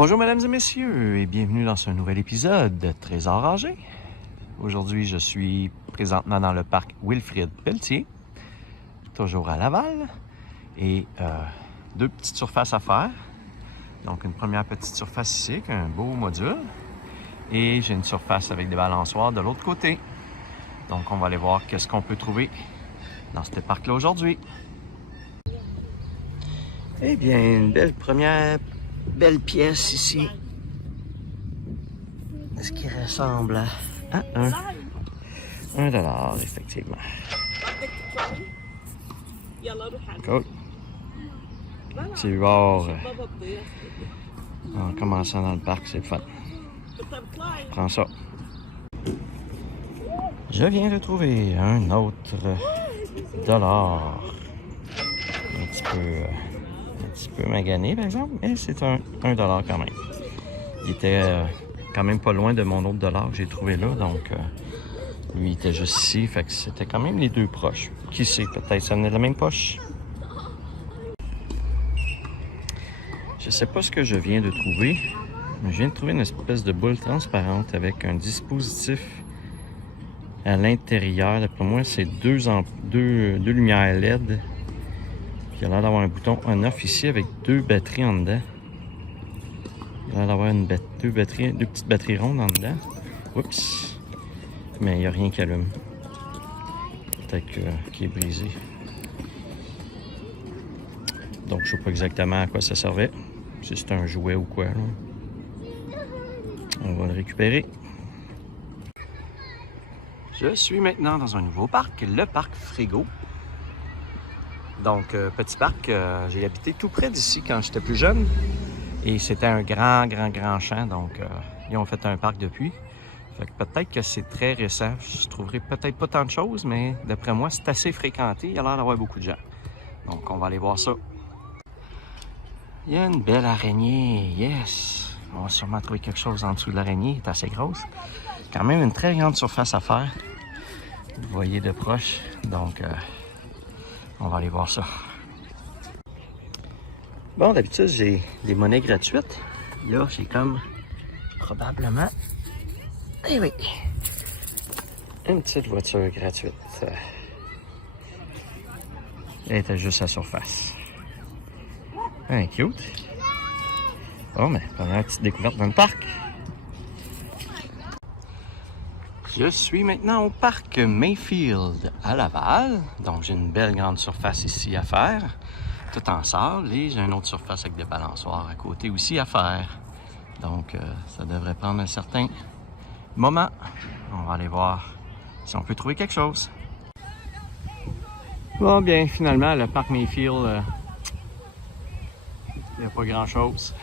Bonjour mesdames et messieurs et bienvenue dans ce nouvel épisode de Trésor âgé. Aujourd'hui, je suis présentement dans le parc Wilfrid Pelletier, toujours à Laval, et deux petites surfaces à faire. Donc une première petite surface ici avec un beau module et j'ai une surface avec des balançoires de l'autre côté. Donc on va aller voir qu'est-ce qu'on peut trouver dans ce parc-là aujourd'hui. Eh bien, une belle pièce ici. Ce qui ressemble à $1, effectivement. Cool. Petit bord en commençant dans le parc, c'est le fun. Prends ça. Je viens de trouver un autre dollar. Un petit peu magané, par exemple, mais c'est un dollar quand même. Il était quand même pas loin de mon autre dollar que j'ai trouvé là, donc lui il était juste ici, fait que c'était quand même les deux proches. Qui sait, peut-être ça venait de la même poche. Je sais pas ce que je viens de trouver, mais je viens de trouver une espèce de boule transparente avec un dispositif à l'intérieur. D'après moi, c'est deux lumières LED. Il a l'air d'avoir un bouton on-off ici avec deux batteries en dedans. Il a l'air d'avoir deux petites batteries rondes en dedans. Oups! Mais il n'y a rien qui allume. Peut-être qu'il est brisé. Donc je ne sais pas exactement à quoi ça servait. Si c'est un jouet ou quoi. Là. On va le récupérer. Je suis maintenant dans un nouveau parc, le parc Frigo. Donc, petit parc, j'ai habité tout près d'ici quand j'étais plus jeune. Et c'était un grand champ, donc ils ont fait un parc depuis. Fait que peut-être que c'est très récent. Je trouverai peut-être pas tant de choses, mais d'après moi, c'est assez fréquenté. Il y a l'air d'avoir beaucoup de gens. Donc, on va aller voir ça. Il y a une belle araignée, yes! On va sûrement trouver quelque chose en dessous de l'araignée, elle est assez grosse. Quand même une très grande surface à faire. Vous voyez de proche, donc on va aller voir ça. Bon, d'habitude, j'ai des monnaies gratuites. Là, j'ai comme probablement, eh oui, une petite voiture gratuite. Elle était juste à surface. Hein, cute. Bon, mais première petite découverte dans le parc. Je suis maintenant au parc Mayfield à Laval. Donc, j'ai une belle grande surface ici à faire. Tout en sable et j'ai une autre surface avec des balançoires à côté aussi à faire. Donc, ça devrait prendre un certain moment. On va aller voir si on peut trouver quelque chose. Bon, bien, finalement, le parc Mayfield, il n'y a pas grand-chose.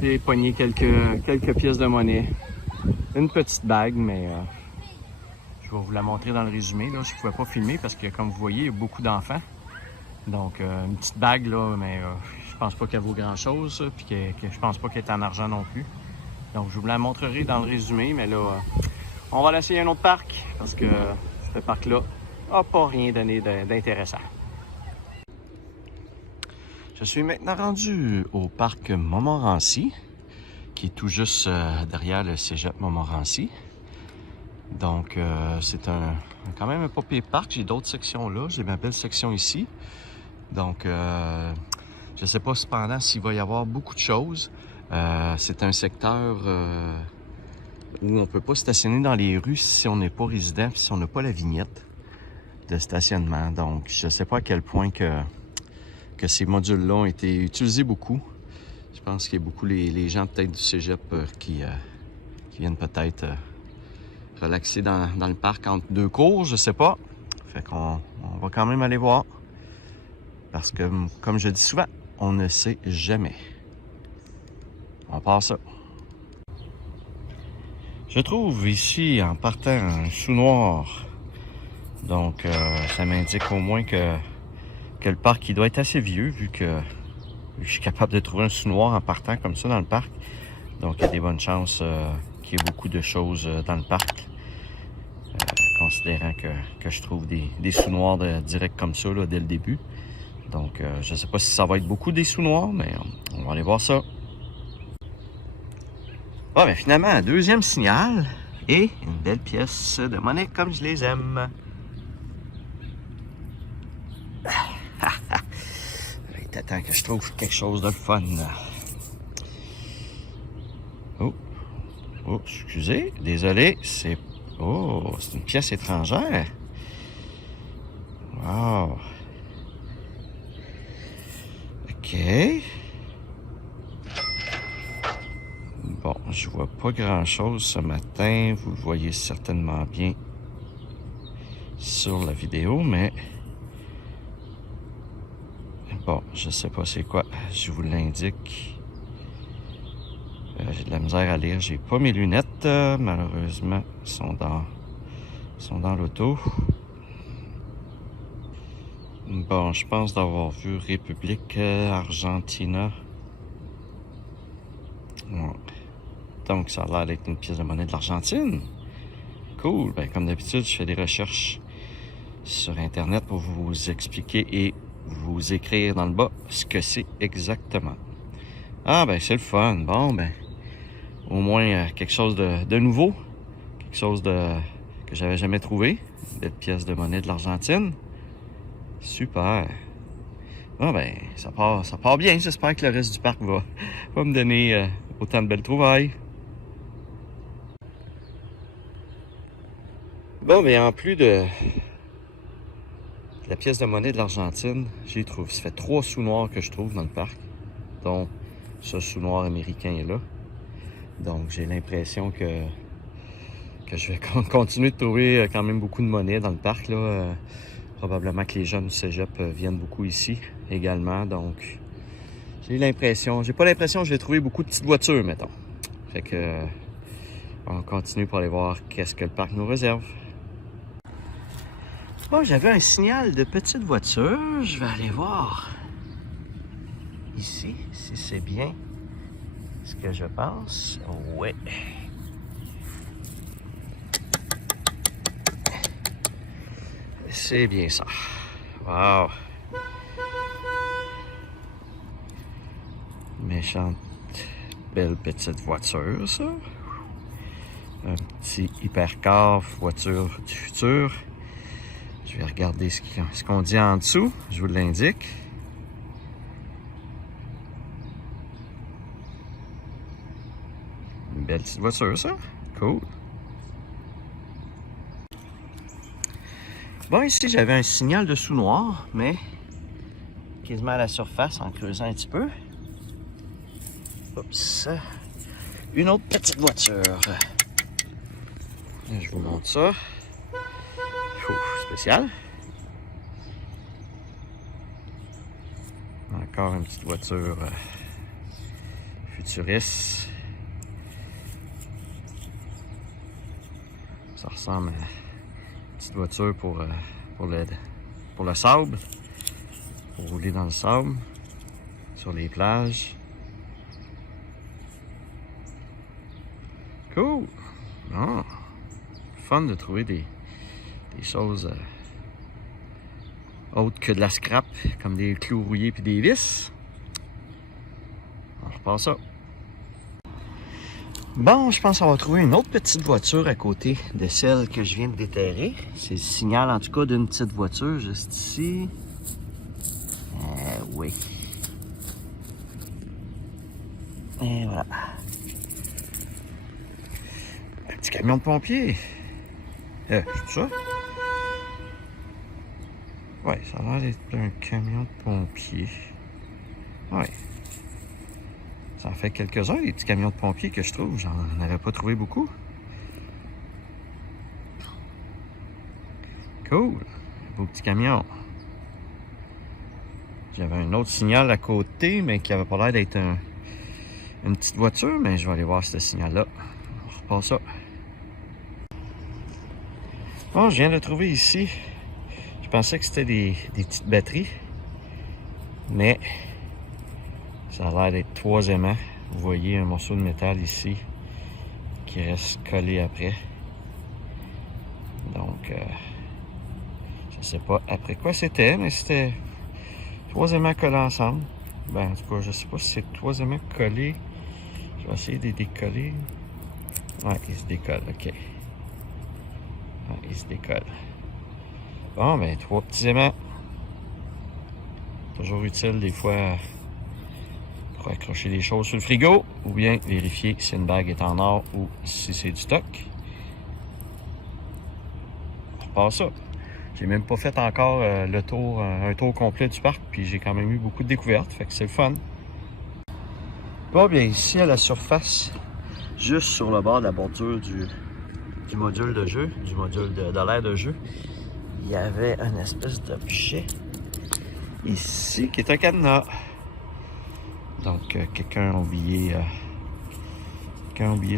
J'ai pogné quelques pièces de monnaie. Une petite bague, mais je vais vous la montrer dans le résumé. Là, je ne pouvais pas filmer parce que, comme vous voyez, il y a beaucoup d'enfants. Donc, une petite bague, là, mais je pense pas qu'elle vaut grand-chose, puis que je pense pas qu'elle est en argent non plus. Donc, je vous la montrerai dans le résumé, mais là, on va l'essayer un autre parc, parce que ce parc-là n'a pas rien donné d'intéressant. Je suis maintenant rendu au parc Montmorency, qui est tout juste derrière le cégep Montmorency. Donc, c'est quand même un pas pire parc. J'ai d'autres sections là. J'ai ma belle section ici. Donc, je ne sais pas cependant s'il va y avoir beaucoup de choses. C'est un secteur où on ne peut pas stationner dans les rues si on n'est pas résident, si on n'a pas la vignette de stationnement. Donc, je ne sais pas à quel point que ces modules-là ont été utilisés beaucoup. Je pense qu'il y a beaucoup les gens peut-être du cégep qui viennent peut-être relaxer dans le parc entre deux cours, je sais pas. Fait qu'on va quand même aller voir. Parce que, comme je dis souvent, on ne sait jamais. On part ça. Je trouve ici, en partant, un sous-noir. Donc, ça m'indique au moins que le parc il doit être assez vieux, vu que je suis capable de trouver un sous-noir en partant comme ça dans le parc. Donc, il y a des bonnes chances qu'il y ait beaucoup de choses dans le parc. Considérant que je trouve des sous-noirs direct comme ça là, dès le début. Donc, je ne sais pas si ça va être beaucoup des sous-noirs, mais on va aller voir ça. Bon, ben finalement, un deuxième signal et une belle pièce de monnaie comme je les aime. T'attends que je trouve quelque chose de fun. Oh, oh, excusez, désolé, c'est... Oh, c'est une pièce étrangère. Wow. OK. Bon, je vois pas grand-chose ce matin. Vous le voyez certainement bien sur la vidéo, mais... Bon, je sais pas c'est quoi. Je vous l'indique. J'ai de la misère à lire. J'ai pas mes lunettes, malheureusement. Elles sont dans l'auto. Bon, je pense d'avoir vu République Argentina. Ouais. Donc, ça a l'air d'être une pièce de monnaie de l'Argentine. Cool. Ben, comme d'habitude, je fais des recherches sur Internet pour vous expliquer et vous écrire dans le bas ce que c'est exactement. Ah, ben, c'est le fun. Bon, ben, au moins quelque chose de nouveau. Quelque chose que j'avais jamais trouvé. Une belle pièce de monnaie de l'Argentine. Super. Bon, ben, ça part bien. J'espère que le reste du parc va me donner autant de belles trouvailles. Bon, mais en plus de la pièce de monnaie de l'Argentine, j'y trouve. Ça fait 3 sous-noirs que je trouve dans le parc, dont ce sous-noir américain est là. Donc, j'ai l'impression que je vais continuer de trouver quand même beaucoup de monnaie dans le parc, là. Probablement que les jeunes du cégep viennent beaucoup ici également. Donc, j'ai pas l'impression que je vais trouver beaucoup de petites voitures, mettons. Fait que, on continue pour aller voir qu'est-ce que le parc nous réserve. Bon, j'avais un signal de petite voiture. Je vais aller voir ici, si c'est bien ce que je pense. Ouais. C'est bien ça. Wow. Méchante, belle petite voiture, ça. Un petit hypercar, voiture du futur. Je vais regarder ce qu'on dit en dessous. Je vous l'indique. Une belle petite voiture, ça. Cool. Bon, ici, j'avais un signal de sous-noir, mais quasiment à la surface, en creusant un petit peu. Oups. Une autre petite voiture. Je vous montre ça. Spécial. Encore une petite voiture futuriste. Ça ressemble à une petite voiture pour le sable. Pour rouler dans le sable. Sur les plages. Cool! Oh, fun de trouver des choses autres que de la scrap, comme des clous rouillés puis des vis. On repart ça. Bon, je pense qu'on va trouver une autre petite voiture à côté de celle que je viens de déterrer. C'est le signal, en tout cas, d'une petite voiture juste ici. Oui. Et voilà. Un petit camion de pompier. C'est ça? Ouais, ça a l'air d'être un camion de pompier. Ouais. Ça en fait quelques-uns, les petits camions de pompiers que je trouve. J'en avais pas trouvé beaucoup. Cool. Beau petit camion. J'avais un autre signal à côté, mais qui avait pas l'air d'être une petite voiture, mais je vais aller voir ce signal-là. On repart ça. Bon, je viens de trouver ici. Je pensais que c'était des petites batteries, mais ça a l'air d'être 3 aimants. Vous voyez un morceau de métal ici qui reste collé après. Donc, je sais pas après quoi c'était, mais c'était 3 aimants collés ensemble. Ben, en tout cas, je sais pas si c'est 3 aimants collés. Je vais essayer de les décoller. Ouais, il se décolle, ok. Ouais, il se décolle. Bon, ben, 3 petits aimants. Toujours utile des fois pour accrocher des choses sur le frigo ou bien vérifier si une bague est en or ou si c'est du stock. On repart ça. J'ai même pas fait encore le tour, un tour complet du parc, puis j'ai quand même eu beaucoup de découvertes, fait que c'est le fun. Bon, bien ici à la surface, juste sur le bord de la bordure du module de jeu, du module de l'aire de jeu, il y avait une espèce d'objet ici qui est un cadenas. Donc quelqu'un a oublié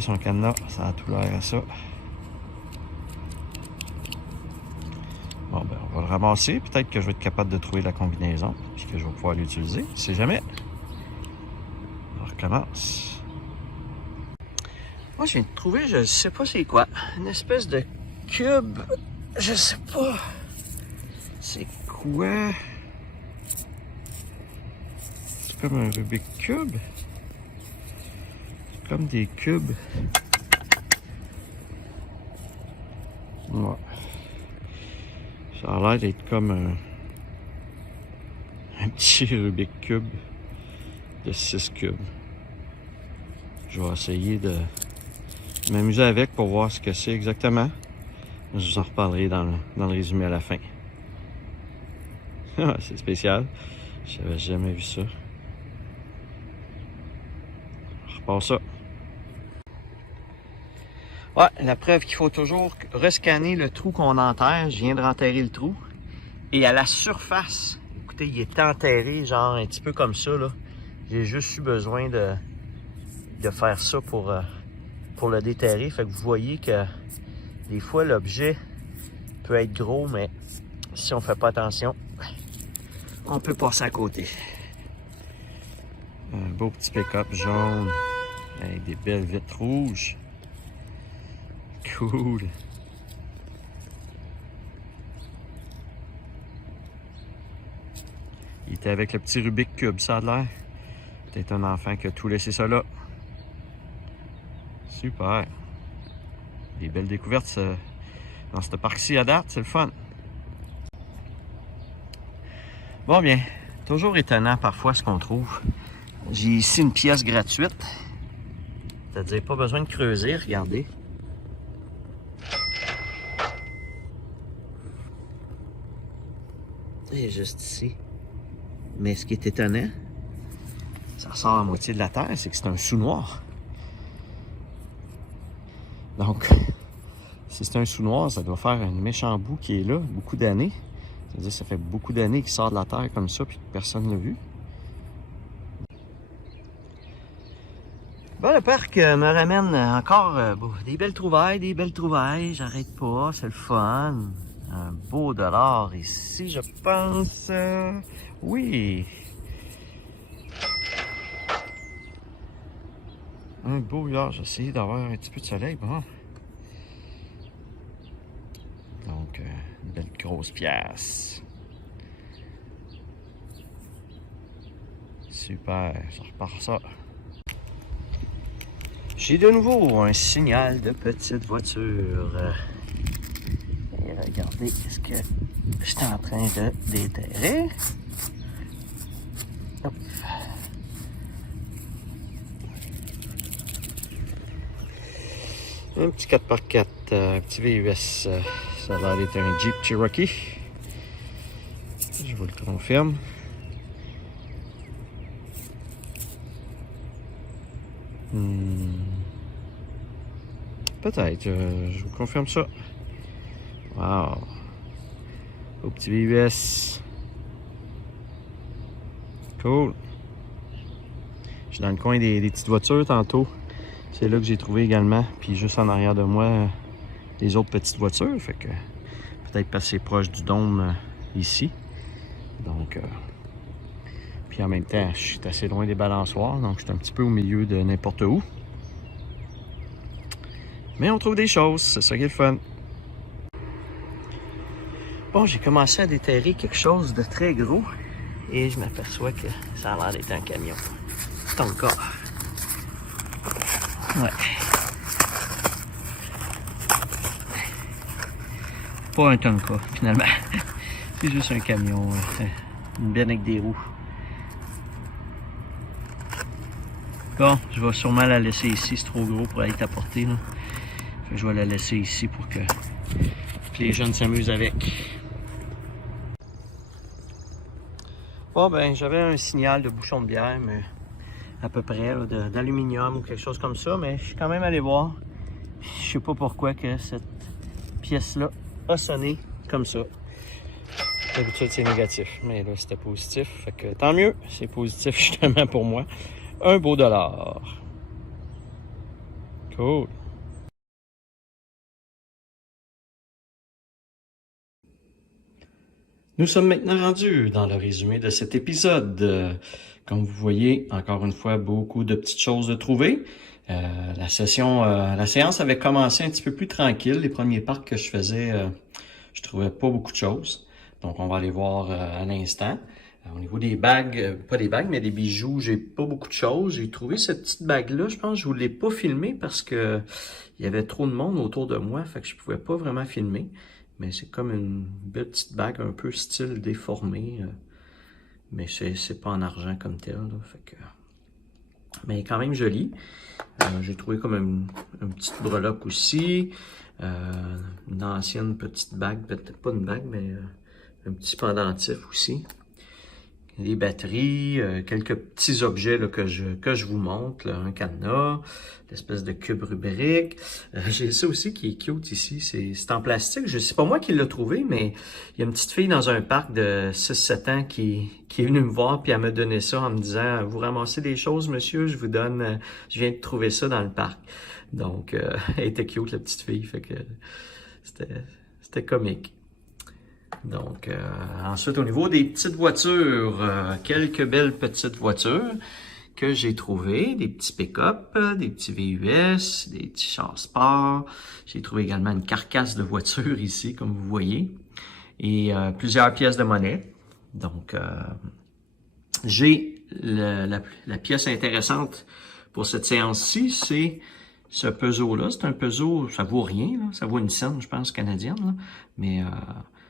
son cadenas, ça a tout l'air à ça. Bon, ben, on va le ramasser. Peut-être que je vais être capable de trouver la combinaison, puis que je vais pouvoir l'utiliser. On sait jamais. On recommence. Moi, je viens de trouver, je sais pas c'est quoi, une espèce de cube. Je sais pas. C'est quoi? C'est comme un Rubik Cube. C'est comme des cubes. Ouais. Ça a l'air d'être comme un petit Rubik Cube de 6 cubes. Je vais essayer de m'amuser avec pour voir ce que c'est exactement. Je vous en reparlerai dans le résumé à la fin. C'est spécial. J'avais jamais vu ça. Je repars ça. Ouais, la preuve qu'il faut toujours rescanner le trou qu'on enterre. Je viens de renterrer le trou. Et à la surface, écoutez, il est enterré genre un petit peu comme ça, là. J'ai juste eu besoin de faire ça pour le déterrer. Fait que vous voyez que des fois l'objet peut être gros, mais si on fait pas attention, on peut passer à côté. Un beau petit pick-up jaune avec des belles vitres rouges. Cool. Il était avec le petit Rubik Cube, ça a l'air. Peut-être un enfant qui a tout laissé ça là. Super. Des belles découvertes dans ce parc-ci à date, c'est le fun. Bon bien, toujours étonnant parfois ce qu'on trouve. J'ai ici une pièce gratuite. C'est-à-dire pas besoin de creuser, regardez. Elle est juste ici. Mais ce qui est étonnant, ça sort à moitié de la terre, c'est que c'est un sous-noir. Donc, si c'est un sous-noir, ça doit faire un méchant bout qui est là, beaucoup d'années. C'est-à-dire ça fait beaucoup d'années qu'il sort de la terre comme ça, puis que personne ne l'a vu. Bon, le parc me ramène encore des belles trouvailles, j'arrête pas, c'est le fun. Un beau dollar ici, je pense. Oui. Un beau dollar, j'ai essayé d'avoir un petit peu de soleil, bon. Donc, une belle grosse pièce. Super, ça repart ça. J'ai de nouveau un signal de petite voiture. Et regardez ce que j'étais en train de déterrer. Hop. Un petit 4x4, un petit VUS. Ça a l'air d'être un Jeep Cherokee. Je vous le confirme. Peut-être, je vous confirme ça. Wow. Au petit VUS. Cool. Je suis dans le coin des petites voitures tantôt. C'est là que j'ai trouvé également. Puis juste en arrière de moi, les autres petites voitures. Fait que peut-être passer proche du dôme ici. Donc, puis en même temps, je suis assez loin des balançoires. Donc, je suis un petit peu au milieu de n'importe où. Mais on trouve des choses. C'est ça qui est le fun. Bon, j'ai commencé à déterrer quelque chose de très gros. Et je m'aperçois que ça a l'air d'être un camion. C'est encore. Ouais. pas un Tonka, finalement. C'est juste un camion, une benne avec des roues. Bon, je vais sûrement la laisser ici, c'est trop gros pour être apporté, là. Fait que je vais la laisser ici pour que les jeunes s'amusent avec. Bon, ben, j'avais un signal de bouchon de bière, mais à peu près, d'aluminium ou quelque chose comme ça, mais je suis quand même allé voir. Je sais pas pourquoi que cette pièce-là a sonné comme ça. D'habitude, c'est négatif, mais là, c'était positif. Fait que tant mieux, c'est positif justement pour moi. Un beau dollar. Cool. Nous sommes maintenant rendus dans le résumé de cet épisode. Comme vous voyez, encore une fois, beaucoup de petites choses de trouver. La séance avait commencé un petit peu plus tranquille. Les premiers parcs que je faisais, je trouvais pas beaucoup de choses. Donc, on va aller voir à l'instant. Au niveau des bagues, pas des bagues, mais des bijoux, j'ai pas beaucoup de choses. J'ai trouvé cette petite bague-là. Je pense que je vous l'ai pas filmée parce que il y avait trop de monde autour de moi, fait que je pouvais pas vraiment filmer. Mais c'est comme une belle petite bague un peu style déformé. Mais c'est pas en argent comme tel. Là, fait que... Mais quand même joli. J'ai trouvé comme une petite breloque aussi. Une ancienne petite bague, peut-être pas une bague, mais un petit pendentif aussi. Des batteries, quelques petits objets là, que je vous montre, là, un cadenas, l'espèce de cube rubrique. J'ai ça aussi qui est cute ici, c'est en plastique. Je sais pas moi qui l'ai trouvé, mais il y a une petite fille dans un parc de 6-7 ans qui est venue me voir puis elle m'a donné ça en me disant « Vous ramassez des choses, monsieur, je vous donne, je viens de trouver ça dans le parc. » Donc, elle était cute, la petite fille, fait que c'était comique. Donc, ensuite, au niveau des petites voitures, quelques belles petites voitures que j'ai trouvées. Des petits pick-up, des petits VUS, des petits chars sport. J'ai trouvé également une carcasse de voiture ici, comme vous voyez. Et plusieurs pièces de monnaie. Donc, j'ai la pièce intéressante pour cette séance-ci, c'est ce Peugeot-là. C'est un Peugeot, ça vaut rien, là. Ça vaut une scène, je pense, canadienne, là. Mais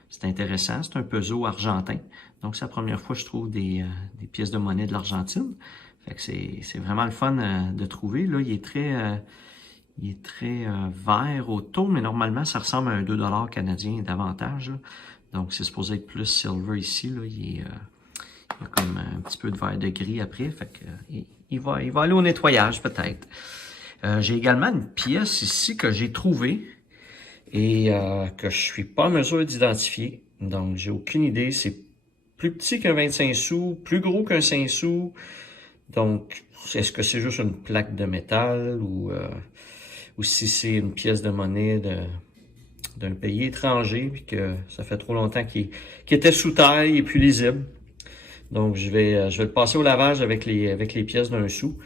c'est intéressant, c'est un Peugeot argentin. Donc, c'est la première fois que je trouve des pièces de monnaie de l'Argentine. Fait que c'est vraiment le fun de trouver. Là, il est très vert au taux, mais normalement, ça ressemble à un 2 canadien davantage. Là. Donc, c'est supposé être plus silver ici. Là. Il y a comme un petit peu de vert de gris après. Fait que, il va aller au nettoyage peut-être. J'ai également une pièce ici que j'ai trouvée et que je suis pas en mesure d'identifier. Donc, j'ai aucune idée. C'est plus petit qu'un 25 sous, plus gros qu'un 5 sous. Donc, est-ce que c'est juste une plaque de métal ou si c'est une pièce de monnaie d'un pays étranger puis que ça fait trop longtemps qu'il était sous terre et plus lisible. Donc, je vais le passer au lavage avec les pièces d'un sou.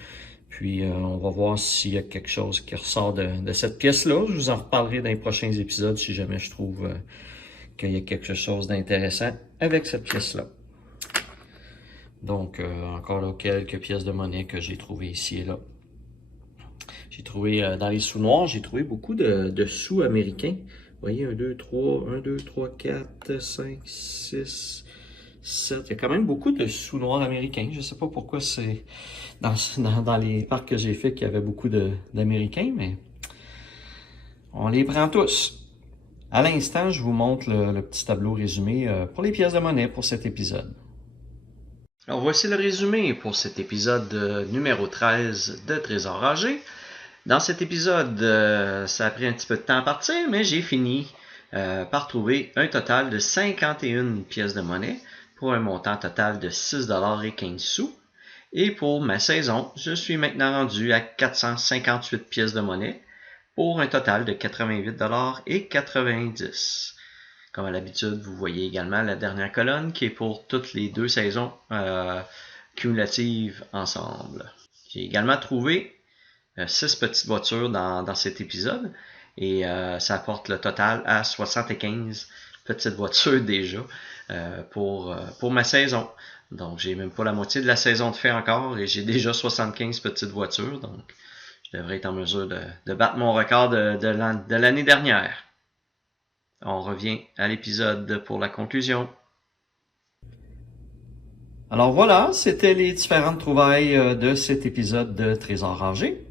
Puis, on va voir s'il y a quelque chose qui ressort de cette pièce-là. Je vous en reparlerai dans les prochains épisodes si jamais je trouve qu'il y a quelque chose d'intéressant avec cette pièce-là. Donc, encore là, quelques pièces de monnaie que j'ai trouvées ici et là. J'ai trouvé, dans les sous noirs, j'ai trouvé beaucoup de sous américains. Vous voyez, 1, 2, 3, 4, 5, 6, 7. Il y a quand même beaucoup de sous noirs américains. Je ne sais pas pourquoi c'est dans les parcs que j'ai fait qu'il y avait beaucoup d'Américains, mais on les prend tous. À l'instant, je vous montre le petit tableau résumé pour les pièces de monnaie pour cet épisode. Alors voici le résumé pour cet épisode numéro 13 de Trésor Ragé. Dans cet épisode, ça a pris un petit peu de temps à partir, mais j'ai fini par trouver un total de 51 pièces de monnaie pour un montant total de 6,15 $. Et pour ma saison, je suis maintenant rendu à 458 pièces de monnaie pour un total de 88,90 $. Comme à l'habitude, vous voyez également la dernière colonne qui est pour toutes les deux saisons cumulatives ensemble. J'ai également trouvé 6 petites voitures dans cet épisode et ça porte le total à 75 petites voitures déjà pour ma saison. Donc j'ai même pas la moitié de la saison de fait encore et j'ai déjà 75 petites voitures, donc je devrais être en mesure de battre mon record de l'année dernière. on revient à l'épisode pour la conclusion. Alors voilà, c'était les différentes trouvailles de cet épisode de Trésor rangé.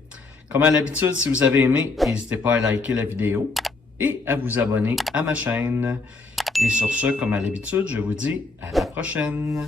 Comme à l'habitude, si vous avez aimé, n'hésitez pas à liker la vidéo et à vous abonner à ma chaîne. Et sur ce, comme à l'habitude, je vous dis à la prochaine.